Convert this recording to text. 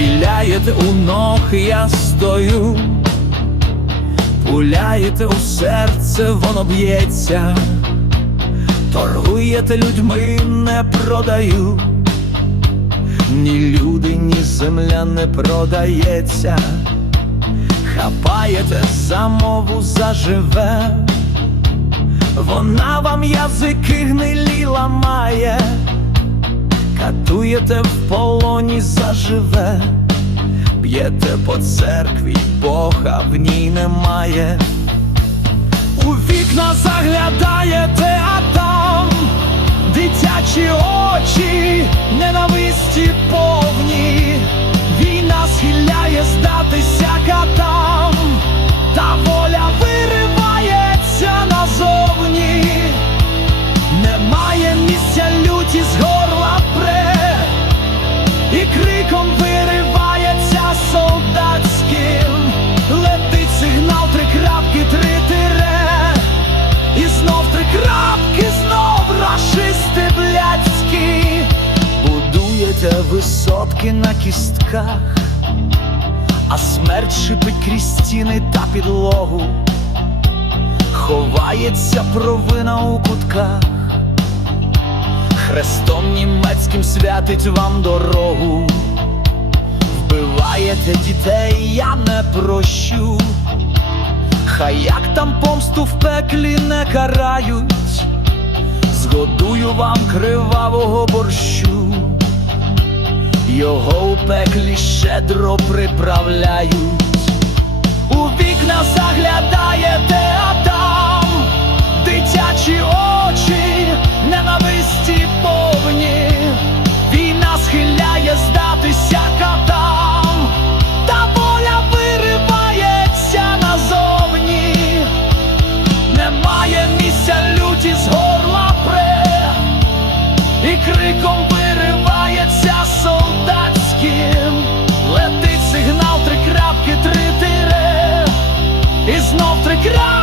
Цілуєте у ног, я стою, пуляєте у серце, воно б'ється, торгуєте людьми, не продаю, ні люди, ні земля не продається, хапаєте за мову заживе, вона вам язики гнилі ламає катуєте в полоні заживе, б'єте по церкві, Бога в ній немає. У вікна заглядаєте, а там дитячі очі, ненависті повні, війна схиляє здатися катам, та воля виривається назовні. Немає місця люті з будуєте висотки на кістках, а смерть шипить крізь стіни та підлогу. Ховається провина у кутках, хрестом німецьким святить вам дорогу, вбиваєте дітей, я не прощу, хай як там помсту в пеклі не карають, згодую вам кривавого борщу, його у пеклі щедро приправляють. У вікна заглядає. і криком виривається солдатським, летить сигнал, три крапки, три тире, і знов три крапки.